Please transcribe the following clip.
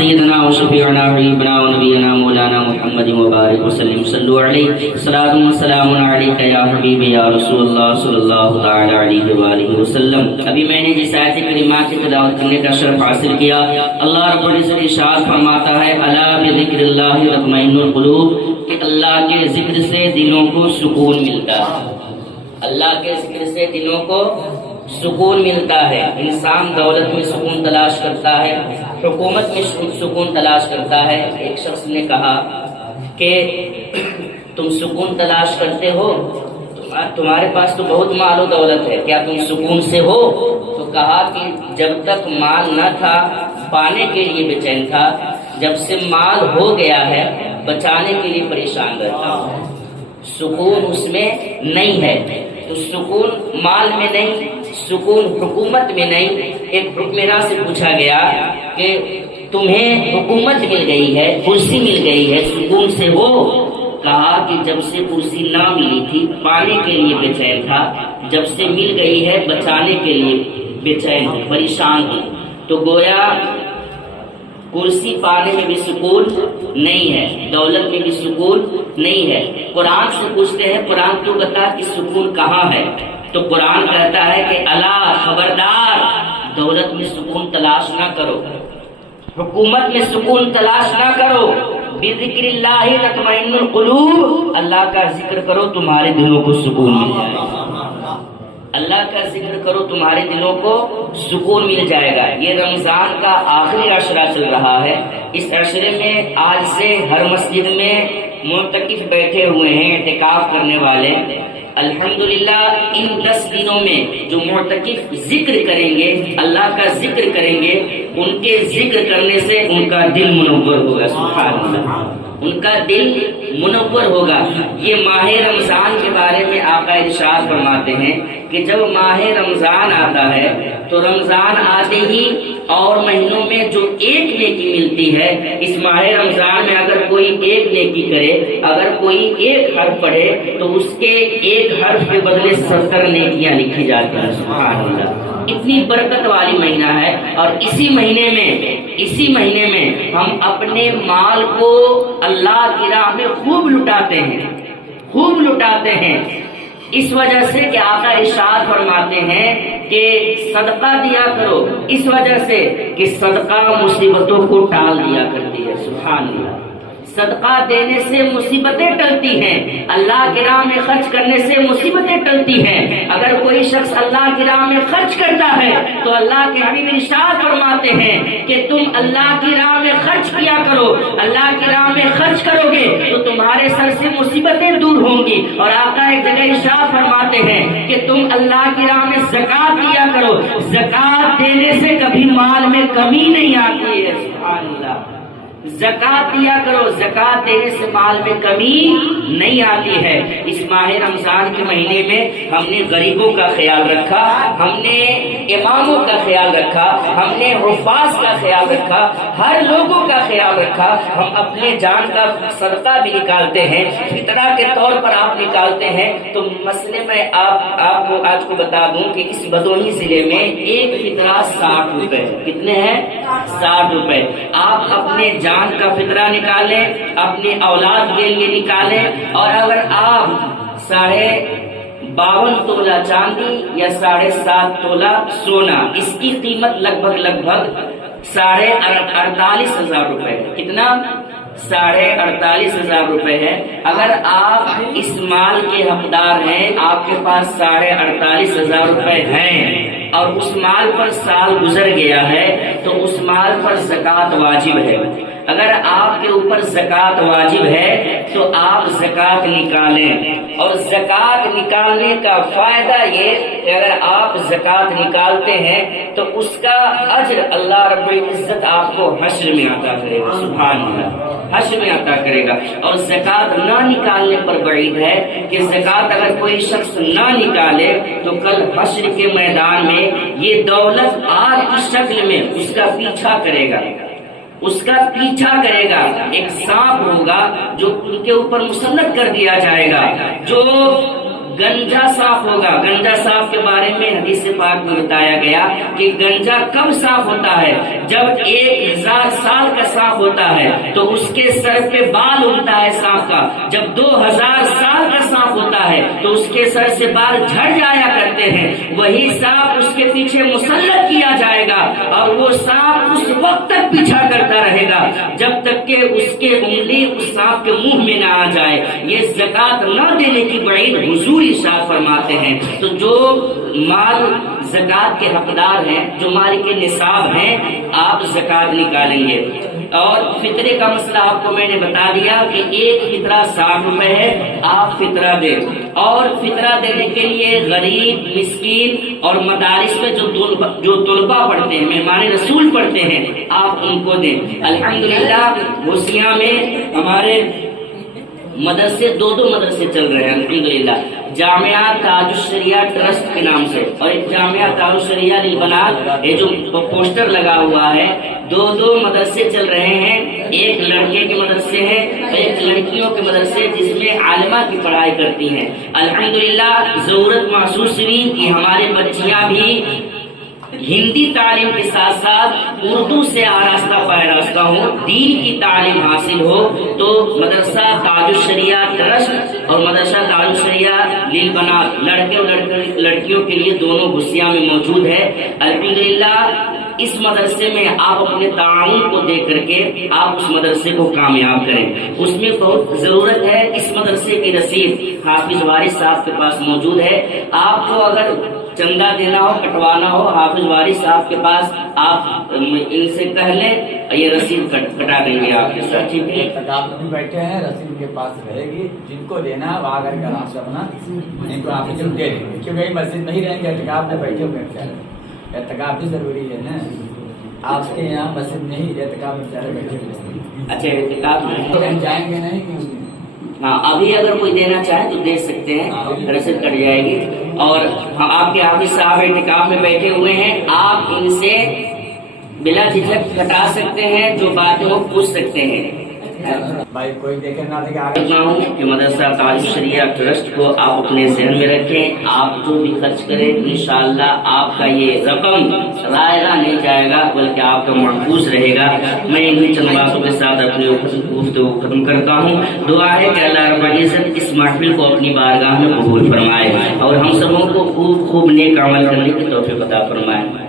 سيدنا وشفيعنا حبيبنا ونبينا مولانا محمد مبارك وسلم صلوا عليه صلاة وسلام عليك يا حبيبي يا رسول اللہ صلی اللہ تعالی علیہ وآلہ وسلم. ابھی میں نے جس آیت کریمہ کی تلاوت کرنے کا شرف حاصل کیا، اللہ رب العزت ارشاد فرماتا ہے الا بذکر اللہ تطمئن القلوب، کہ اللہ کے ذکر سے دلوں کو سکون ملتا ہے. اللہ کے ذکر سے دلوں کو سکون ملتا ہے. انسان دولت میں سکون تلاش کرتا ہے، حکومت میں سکون تلاش کرتا ہے. ایک شخص نے کہا کہ تم سکون تلاش کرتے ہو، تمہارے پاس تو بہت مال و دولت ہے، کیا تم سکون سے ہو؟ تو کہا کہ جب تک مال نہ تھا پانے کے لیے بے چین تھا، جب سے مال ہو گیا ہے بچانے کے لیے پریشان رہتا ہوں. سکون اس میں نہیں ہے. تو سکون مال میں نہیں، سکون حکومت میں نہیں. ایک حکمراں سے پوچھا گیا کہ تمہیں حکومت مل گئی ہے، کرسی مل گئی ہے، سکون سے ہو؟ کہا کہ جب سے کرسی نہ ملی تھی پانے کے لیے بے چین تھا، جب سے مل گئی ہے بچانے کے لیے بے چین تھی، پریشان تھی. تو گویا کرسی پانے میں بھی سکون نہیں ہے، دولت میں بھی سکون نہیں ہے. قرآن سے پوچھتے ہیں قرآن تو بتا کہ سکون کہاں ہے؟ تو قرآن کہتا ہے کہ الا خبردار، دولت میں سکون تلاش نہ کرو، حکومت میں سکون تلاش نہ کرو. بذکر اللہ تطمئن القلوب، اللہ کا ذکر کرو تمہارے دلوں کو سکون مل جائے گا. اللہ کا ذکر کرو تمہارے دلوں کو سکون مل جائے گا. یہ رمضان کا آخری عشرہ چل رہا ہے. اس عشرے میں آج سے ہر مسجد میں معتکف بیٹھے ہوئے ہیں، اعتکاف کرنے والے. الحمدللہ ان 10 دنوں میں جو معتکف ذکر کریں گے، اللہ کا ذکر کریں گے، ان کے ذکر کرنے سے ان کا دل منور ہوگا. سبحان اللہ، ان کا دل منور ہوگا. یہ ماہ رمضان کے بارے میں آقا ارشاد فرماتے ہیں کہ جب ماہ رمضان آتا ہے تو رمضان آتے ہی اور مہینوں میں جو ایک نیکی ملتی ہے، اس ماہ رمضان میں اگر کوئی ایک نیکی کرے، اگر کوئی ایک حرف پڑھے تو اس کے ایک حرف کے بدلے 70 نیکیاں لکھی جاتی ہیں. سبحان اللہ، اتنی برکت والی مہینہ ہے. اور اسی مہینے میں ہم اپنے مال کو اللہ کی راہ میں خوب لٹاتے ہیں. اس وجہ سے کہ آقا ارشاد فرماتے ہیں کہ صدقہ دیا کرو، اس وجہ سے کہ صدقہ مصیبتوں کو ٹال دیا کرتی ہے. سبحان اللہ، صدقہ دینے سے مصیبتیں ٹلتی ہیں، اللہ کی راہ میں خرچ کرنے سے مصیبتیں ٹلتی ہیں. اگر کوئی شخص اللہ کی راہ میں خرچ کرتا ہے تو اللہ کے حبیب ارشاد فرماتے ہیں کہ تم اللہ کی راہ میں خرچ کیا کرو. اللہ کی راہ میں خرچ کرو گے تو تمہارے سر سے مصیبتیں دور ہوں گی. اور آقا ایک جگہ ارشاد فرماتے ہیں کہ تم اللہ کی راہ میں زکات دیا کرو، زکات دینے سے کبھی مال میں کمی نہیں آتی ہے. سبحان اللہ، زکات دیا کرو، زکات دینے سے مال میں کمی نہیں آتی ہے. اس ماہ رمضان کے مہینے میں ہم نے غریبوں کا خیال رکھا، ہم نے اماموں کا خیال رکھا، ہم نے حفاظ کا خیال رکھا، ہر لوگوں کا خیال رکھا. ہم اپنے جان کا صدقہ بھی نکالتے ہیں، فطرہ کے طور پر آپ نکالتے ہیں. تو مسئلے میں آپ کو آج کو بتا دوں کہ اس بھدوہی ضلع میں ایک فطرہ 60 روپے. کتنے ہیں؟ 60 روپے. آپ اپنے جان کا فطرہ نکالیں، اپنی اولاد کے لیے نکالیں. اور اگر آپ 52 تولہ چاندی یا 7.5 تولہ سونا، اس کی قیمت لگ بھگ 48,500 روپے ہے. کتنا؟ 48,500 روپے ہے. اگر آپ اس مال کے حقدار ہیں، آپ کے پاس 48,500 روپے ہیں اور اس مال پر سال گزر گیا ہے تو اس مال پر زکوٰۃ واجب ہے. اگر آپ کے اوپر زکوٰۃ واجب ہے تو آپ زکوٰۃ نکالیں. اور زکوٰۃ نکالنے کا فائدہ یہ کہ اگر آپ زکوٰۃ نکالتے ہیں تو اس کا اجر اللہ رب العزت آپ کو حشر میں عطا کرے گا. سبحان اللہ، حشر میں عطا کرے گا. اور زکوٰۃ نہ نکالنے پر وعید ہے کہ زکوٰۃ اگر کوئی شخص نہ نکالے تو کل حشر کے میدان میں یہ دولت آگ کی شکل میں اس کا پیچھا کرے گا. ایک سانپ ہوگا جو ان کے اوپر مسلط کر دیا جائے گا، جو گنجا سانپ ہوگا. گنجا سانپ کے بارے میں حدیث پاک میں بتایا گیا کہ گنجا کب سانپ ہوتا ہے؟ جب 1000 سال کا ہوتا ہے تو اس کے سر پہ بال اگتا ہے سانپ کا. جب 2000 سال کا سانپ ہوتا ہے تو اس کے سر سے بال جھڑ جایا کرتے ہیں. وہی سانپ اس کے پیچھے مسلط کیا جائے گا اور وہ سانپ اس وقت تک پیچھا کرتا رہے گا جب تک کہ اس کے انگلی اس سانپ کے منہ میں نہ آ جائے. یہ زکات نہ دینے کی وعید حضور ارشاد فرماتے ہیں. تو جو مال زکات کے حقدار ہیں، جو مال کے نصاب ہیں، آپ زکات نکالیں گے. اور فطرے کا مسئلہ آپ کو میں نے بتا دیا کہ ایک فطرہ 60 روپے ہے، آپ فطرہ دیں. اور فطرہ دینے کے لیے غریب، مسکین اور مدارس میں جو طلبہ پڑھتے ہیں، مہمان رسول پڑھتے ہیں، آپ ان کو دیں. الحمدللہ بھوسیاں میں ہمارے مدرسے دو مدرسے چل رہے ہیں الحمدللہ. جامعہ تاج الشریعہ ٹرسٹ کے نام سے اور ایک جامعہ تاج الشریعہ للبنات، یہ جو پوسٹر لگا ہوا ہے، دو مدرسے چل رہے ہیں. ایک لڑکے کے مدرسے ہیں اور ایک لڑکیوں کے مدرسے جس میں عالمہ کی پڑھائی کرتی ہیں. الحمدللہ ضرورت محسوس ہوئی کہ ہمارے بچیاں بھی ہندی تعلیم کے ساتھ ساتھ اردو سے آراستہ پیراستہ ہو، دین کی تعلیم حاصل ہو. تو مدرسہ تاج الشریعہ ٹرسٹ اور مدرسہ تاج الشریعہ للبنات لڑکے اور لڑکیوں کے لیے دونوں بھوسیاں میں موجود ہے. الحمدللہ اس مدرسے میں آپ اپنے تعاون کو دے کر کے آپ اس مدرسے کو کامیاب کریں. اس میں بہت ضرورت ہے. اس مدرسے کی رسید حافظ وارث صاحب کے پاس موجود ہے. آپ کو اگر چندہ دینا ہو، کٹوانا ہو، حافظ وارث صاحب کے پاس آپ ان سے کہہ لیں، یہ رسید کٹا دیں گے آپ کے ساتھ. ٹھیک ہے، آپ بیٹھے ہیں، رسید کے پاس رہے گی. جن کو دینا وہ آ کر کے آرام سے اپنا ان کو آپ دے دیں گے، کیونکہ مسجد نہیں رہیں گے، اعتکاف میں بیٹھے ہوئے. اعتکاف بھی ضروری ہے نا. آپ کے یہاں مسجد نہیں، اعتکاف میں بیچارے بیٹھے ہوئے. اچھا اعتکاف میں جائیں گے نہیں. ہاں، ابھی اگر کوئی دینا چاہے تو دے سکتے ہیں، رسید کٹ جائے گی. اور آپ کے حافظ صاحب اعتکاف میں بیٹھے ہوئے ہیں، آپ ان سے بلا جھجک کٹا سکتے ہیں، جو باتیں وہ پوچھ سکتے ہیں. بھائی کوئی دیکھے نہ دیکھے ہوں کہ مدرسہ تاج الشریعہ ٹرسٹ کو آپ اپنے ذہن میں رکھیں. آپ جو بھی خرچ کریں انشاءاللہ آپ کا یہ رقم رائگاں نہیں جائے گا بلکہ آپ کا محفوظ رہے گا. میں انہیں چند باتوں کے ساتھ اپنی گفتگو ختم کرتا ہوں. دعا ہے کہ اللہ رب العزت اس محفل کو اپنی بارگاہ میں قبول فرمائے اور ہم سبوں کو خوب نیک عمل کرنے کی توفیق عطا فرمائے.